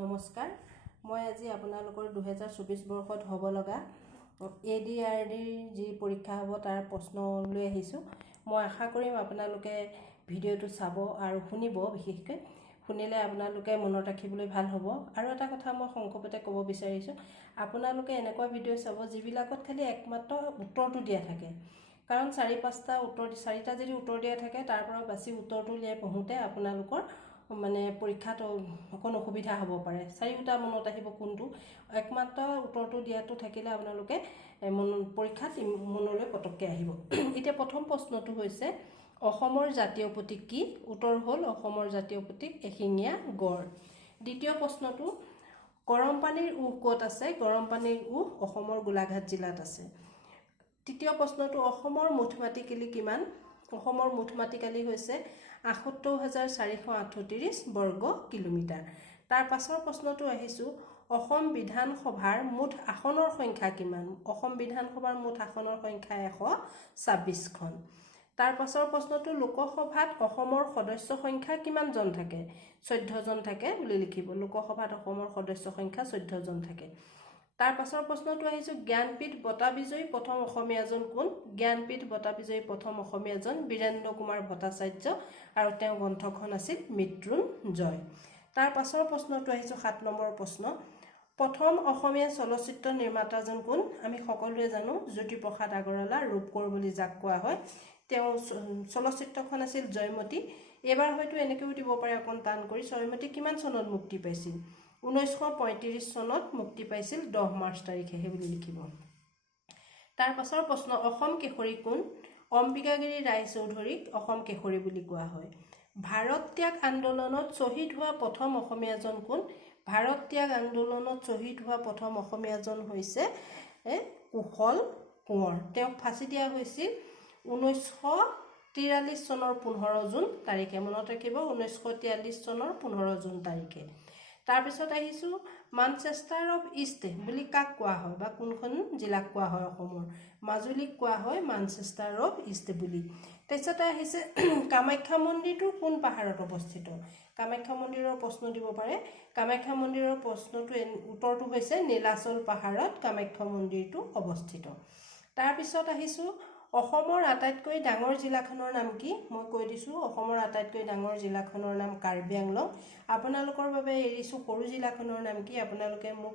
নমস্কাৰ মই আজি আপোনালোকৰ 2024 বৰ্ষত হ'ব লগা ADRDৰ যি পৰীক্ষা হ'ব তাৰ প্ৰশ্ন লৈ আহিছোঁ। মই আশা কৰিম আপোনালোকে ভিডিঅ'টো চাব আৰু শুনিব, বিশেষকৈ শুনিলে আপোনালোকে মনত ৰাখিবলৈ ভাল হ'ব। আৰু এটা কথা মই সংক্ষেপতে ক'ব বিচাৰিছোঁ, আপোনালোকে এনেকুৱা ভিডিঅ' চাব যিবিলাকত খালি একমাত্ৰ উত্তৰটো দিয়া থাকে। কাৰণ 4-5টা যদি উত্তৰ দিয়া থাকে তাৰ পৰা বাছি উত্তৰটো উলিয়াই পঢ়োঁতে আপোনালোকৰ মানে পৰীক্ষাত অকণ অসুবিধা হ'ব পাৰে। 4টা মনত আহিব কোনটো, একমাত্ৰ উত্তৰটো দিয়াটো থাকিলে আপোনালোকে পৰীক্ষাত মনলৈ পটককৈ আহিব। এতিয়া প্ৰথম প্ৰশ্নটো হৈছে অসমৰ জাতীয় প্ৰতীক কি? উত্তৰ হ'ল অসমৰ জাতীয় প্ৰতীক এশিঙীয়া গড়। দ্বিতীয় প্ৰশ্নটো গৰম পানীৰ উঁহ ক'ত আছে? গৰম পানীৰ উঁহ অসমৰ গোলাঘাট জিলাত আছে। তৃতীয় প্ৰশ্নটো অসমৰ মুঠ মাটিকালি কিমান? অসমৰ মুঠ মাটিকালি হৈছে ৭৮,৪৩৮ বৰ্গ কিলোমিটাৰ। তাৰ পাছৰ প্ৰশ্নটো আহিছোঁ অসম বিধানসভাৰ মুঠ আসনৰ সংখ্যা কিমান? অসম বিধানসভাৰ মুঠ আসনৰ সংখ্যা 126খন। তাৰ পাছৰ প্ৰশ্নটো লোকসভাত অসমৰ সদস্য সংখ্যা কিমানজন থাকে? 14জন থাকে বুলি লিখিব। লোকসভাত অসমৰ সদস্য সংখ্যা 14জন থাকে। তাৰ পাছৰ প্ৰশ্নটো আহিছোঁ জ্ঞানপীঠ বঁটা বিজয়ী প্ৰথম অসমীয়াজন কোন? জ্ঞানপীঠ বঁটা বিজয়ী প্ৰথম অসমীয়াজন বীৰেন্দ্ৰ কুমাৰ ভট্টাচাৰ্য আৰু তেওঁৰ গ্ৰন্থখন আছিল মৃত্যুঞ্জয়। তাৰ পাছৰ প্ৰশ্নটো আহিছোঁ 7 নম্বৰ প্ৰশ্ন, প্ৰথম অসমীয়া চলচ্চিত্ৰ নিৰ্মাতাজন কোন? আমি সকলোৱে জানো জ্যোতিপ্ৰসাদ আগৰৱালা, ৰূপকোঁৱৰ বুলি যাক কোৱা হয়। তেওঁ চলচ্চিত্ৰখন আছিল জয়মতী। এইবাৰ হয়তো এনেকৈও দিব পাৰে অকণ টান কৰি, জয়মতী কিমান চনত মুক্তি পাইছিল? 1935 চনত মুক্তি পাইছিল 10 মাৰ্চ তাৰিখে, সেই বুলি লিখিব। তাৰ পাছৰ প্ৰশ্ন অসম কেশৰী কোন? অম্বিকাগিৰি ৰায়চৌধুৰীক অসম কেশৰী বুলি কোৱা হয়। ভাৰত ত্যাগ আন্দোলনত শ্বহীদ হোৱা প্ৰথম অসমীয়াজন কোন? ভাৰত ত্যাগ আন্দোলনত শ্বহীদ হোৱা প্ৰথম অসমীয়াজন হৈছে কুশল কোঁৱৰ। তেওঁক ফাঁচি দিয়া হৈছিল 1943 চনৰ 15 জুন তাৰিখে। মনত ৰাখিব 1943 চনৰ 15 জুন তাৰিখে। তাৰপিছত আহিছোঁ মানচেষ্টাৰ অফ ইষ্ট বুলি কাক কোৱা হয় বা কোনখন জিলাক কোৱা হয়? অসমৰ মাজুলীক কোৱা হয় মানচেষ্টাৰ অফ ইষ্ট বুলি। তাৰপিছতে আহিছে কামাখ্যা মন্দিৰটো কোন পাহাৰত অৱস্থিত? কামাখ্যা মন্দিৰৰ প্ৰশ্ন দিব পাৰে। কামাখ্যা মন্দিৰৰ উত্তৰটো হৈছে নীলাচল পাহাৰত কামাখ্যা মন্দিৰটো অৱস্থিত। তাৰপিছত আহিছোঁ অসমৰ আটাইতকৈ ডাঙৰ জিলাখনৰ নাম কি? মই কৈ দিছোঁ অসমৰ আটাইতকৈ ডাঙৰ জিলাখনৰ নাম কাৰ্বি আংলং। আপোনালোকৰ বাবে এৰিছোঁ সৰু জিলাখনৰ নাম কি? আপোনালোকে মোক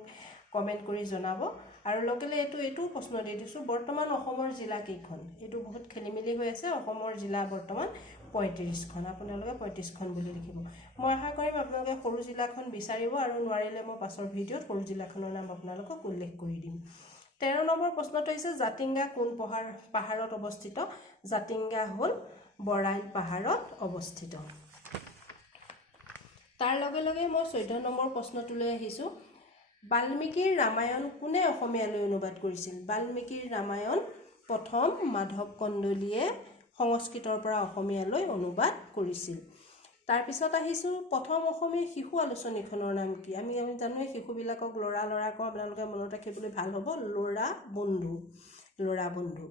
কমেণ্ট কৰি জনাব। আৰু লগে এইটোও প্ৰশ্ন দি দিছোঁ বৰ্তমান অসমৰ জিলা কেইখন? এইটো বহুত খেলিমেলি হৈ আছে। অসমৰ জিলা বৰ্তমান 35খন। আপোনালোকে 35খন বুলি লিখিব। মই আশা কৰিম আপোনালোকে সৰু জিলাখন বিচাৰিব আৰু নোৱাৰিলে মই পাছৰ ভিডিঅ'ত সৰু জিলাখনৰ নাম আপোনালোকক উল্লেখ কৰি দিম। 13 নম্বৰ প্ৰশ্নটো হৈছে জাতিংগা কোন পাহাৰত অৱস্থিত? জাতিংগা হ'ল বৰাইল পাহাৰত অৱস্থিত। তাৰ লগে মই 14 নম্বৰ প্ৰশ্নটোলৈ আহিছোঁ বাল্মীকিৰ ৰামায়ণ কোনে অসমীয়ালৈ অনুবাদ কৰিছিল? বাল্মীকিৰ ৰামায়ণ প্ৰথম মাধৱ কন্দলীয়ে সংস্কৃতৰ পৰা অসমীয়ালৈ অনুবাদ কৰিছিল। তাৰপিছত আহিছোঁ প্ৰথম অসমীয়া শিশু আলোচনীখনৰ নাম কি? আমি জানোৱে শিশুবিলাকক ল'ৰা কওঁ, আপোনালোকে মনত ৰাখিবলৈ ভাল হ'ব ল'ৰা বন্ধু।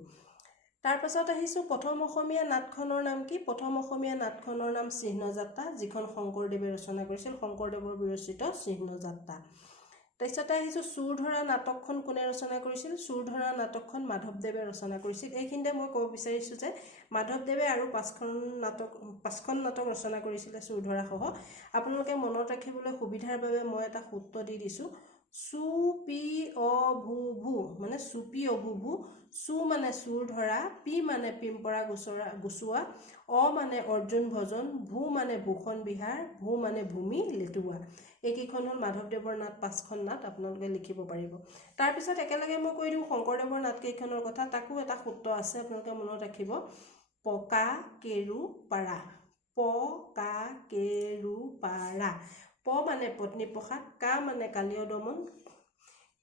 তাৰপাছত আহিছোঁ প্ৰথম অসমীয়া নাটখনৰ নাম কি? প্ৰথম অসমীয়া নাটখনৰ নাম চিহ্নযাত্ৰা, যিখন শংকৰদেৱে ৰচনা কৰিছিল। শংকৰদেৱৰ বিৰচিত চিহ্নযাত্ৰা। তাৰপিছতে আহিছোঁ চোৰধৰা নাটকখন কোনে ৰচনা কৰিছিল? চোৰধৰা নাটকখন মাধৱদেৱে ৰচনা কৰিছিল। এইখিনিতে মই ক'ব বিচাৰিছোঁ যে মাধৱদেৱে আৰু 5খন নাটক ৰচনা কৰিছিলে চোৰধৰা সহ। আপোনালোকে মনত ৰাখিবলৈ সুবিধাৰ বাবে মই এটা সূত্ৰ দি দিছোঁ চুপি অভুভু, মানে চুপি অভুভু। চু মানে চোৰ ধৰা, পি মানে পিম্পৰা গুচোৱা, অ মানে অৰ্জুন ভজন, ভূ মানে ভূষণ বিহাৰ, ভূ মানে ভূমি লেটুৱা। এইকেইখন হ'ল মাধৱদেৱৰ নাট, 5খন নাট আপোনালোকে লিখিব পাৰিব। তাৰপিছত একেলগে মই কৈ দিওঁ শংকৰদেৱৰ নাটকেইখনৰ কথা। তাকো এটা সূত্ৰ আছে, আপোনালোকে মনত ৰাখিব পকা কেৰু পাৰা। পকা কেৰু পাৰা। প মানে পত্নীপ্ৰসাদ, কা মানে কালীয় দমন,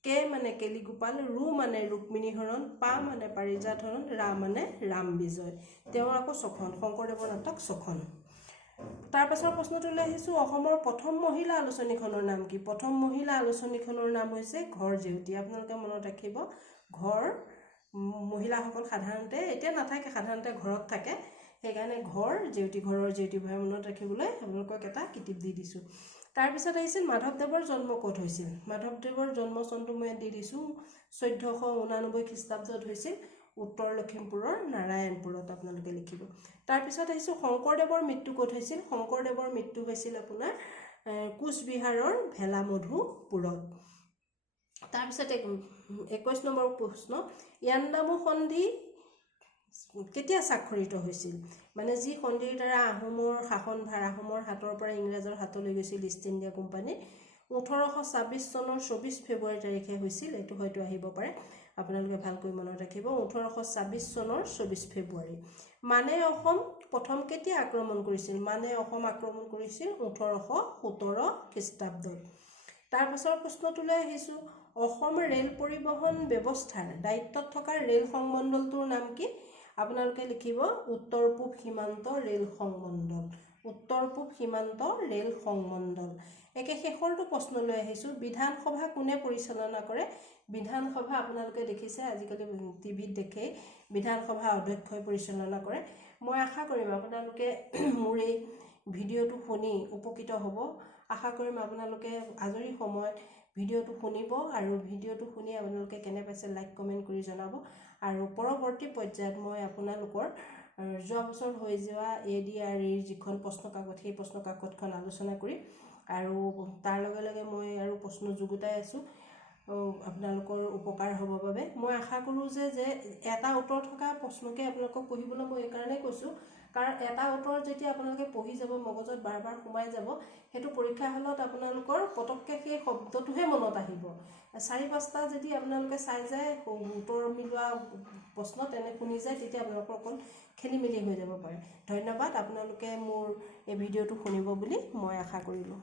কে মানে কেলিগোপাল, ৰু মানে ৰুক্মিণী হৰণ, পা মানে পাৰিজাত হৰণ, ৰা মানে ৰাম বিজয়। তেওঁৰ আকৌ 6খন, শংকৰদেৱৰ নাটক 6খন। তাৰ পাছৰ প্ৰশ্নটোলৈ আহিছোঁ অসমৰ প্ৰথম মহিলা আলোচনীখনৰ নাম কি? প্ৰথম মহিলা আলোচনীখনৰ নাম হৈছে ঘৰ জেউতী। আপোনালোকে মনত ৰাখিব ঘৰ মহিলাসকল সাধাৰণতে এতিয়া নাথাকে, সাধাৰণতে ঘৰত থাকে। সেইকাৰণে ঘৰৰ জেউতী ভৰাই মনত ৰাখিবলৈ আপোনালোকক এটা কিটিপ দি দিছোঁ। তাৰপিছত আহিছিল মাধৱদেৱৰ জন্ম ক'ত হৈছিল। মাধৱদেৱৰ জন্ম চনটো মই দি দিছোঁ 1489 খ্ৰীষ্টাব্দত হৈছিল উত্তৰ লখিমপুৰৰ নাৰায়ণপুৰত আপোনালোকে লিখিব। তাৰপিছত আহিছোঁ শংকৰদেৱৰ মৃত্যু ক'ত হৈছিল। শংকৰদেৱৰ মৃত্যু হৈছিল আপোনাৰ কোচবিহাৰৰ ভেলামধুপুৰত। তাৰপিছত 21 নম্বৰ প্ৰশ্ন ইয়াণ্ডাবু সন্ধি কেতিয়া স্বাক্ষৰিত হৈছিল। মানে যি সন্ধিৰ দ্বাৰা আহোমৰ শাসনভাৰ আহোমৰ হাতৰ পৰা ইংৰাজৰ হাতলৈ গৈছিল ইষ্ট ইণ্ডিয়া কোম্পানী 1826 চনৰ 24 ফেব্ৰুৱাৰী তাৰিখে হৈছিল। এইটো হয়তো আহিব পাৰে, আপোনালোকে ভালকৈ মনত ৰাখিব। 1826 চনৰ 24 ফেব্ৰুৱাৰী। মানে অসম প্ৰথম কেতিয়া আক্ৰমণ কৰিছিল। মানে অসম আক্ৰমণ কৰিছিল 1817 খ্ৰীষ্টাব্দত। তাৰপাছৰ প্ৰশ্নটোলৈ আহিছোঁ অসম ৰেল পৰিবহণ ব্যৱস্থাৰ দায়িত্বত থকা ৰেল সংমণ্ডলটোৰ নাম কি। আপোনালোকে লিখিব উত্তৰ পূব সীমান্ত ৰেল সংমণ্ডল। উত্তৰ পূব সীমান্ত ৰেল সংমণ্ডল। একে শেষৰটো প্ৰশ্নলৈ আহিছোঁ বিধানসভা কোনে পৰিচালনা কৰে। বিধানসভা আপোনালোকে দেখিছে আজিকালি টিভিত দেখেই বিধানসভা অধ্যক্ষই পৰিচালনা কৰে। মই আশা কৰিম আপোনালোকে মোৰ এই ভিডিঅ'টো শুনি উপকৃত হ'ব। আশা কৰিম আপোনালোকে আজৰি সময়ত ভিডিঅ'টো শুনিব আৰু ভিডিঅ'টো শুনি আপোনালোকে কেনে পাইছে লাইক কমেণ্ট কৰি জনাব। আৰু পৰৱৰ্তী পৰ্যায়ত মই আপোনালোকৰ যোৱা বছৰ হৈ যোৱা ADREৰ যিখন প্ৰশ্ন কাকত সেই প্ৰশ্ন কাকতখন আলোচনা কৰিম আৰু তাৰ লগে লগে মই আৰু প্ৰশ্ন যুগুতাই আছোঁ আপোনালোকৰ উপকাৰ হ'ব বাবে। মই আশা কৰোঁ যে এটা উত্তৰ থকা প্ৰশ্নকে আপোনালোকক পঢ়িবলৈ মই এইকাৰণেই কৈছোঁ কাৰণ এটা উত্তৰ যেতিয়া আপোনালোকে পঢ়ি যাব মগজত বাৰ বাৰ সোমাই যাব সেইটো পৰীক্ষা হলত আপোনালোকৰ পটককৈ সেই শব্দটোহে মনত আহিব। 4-5টা যদি আপোনালোকে চাই যায় উত্তৰ মিলোৱা প্ৰশ্ন তেনে শুনি যায় তেতিয়া আপোনালোকৰ অকণ খেলি মেলি হৈ যাব পাৰে। ধন্যবাদ। আপোনালোকে মোৰ এই ভিডিঅ'টো শুনিব বুলি মই আশা কৰিলোঁ।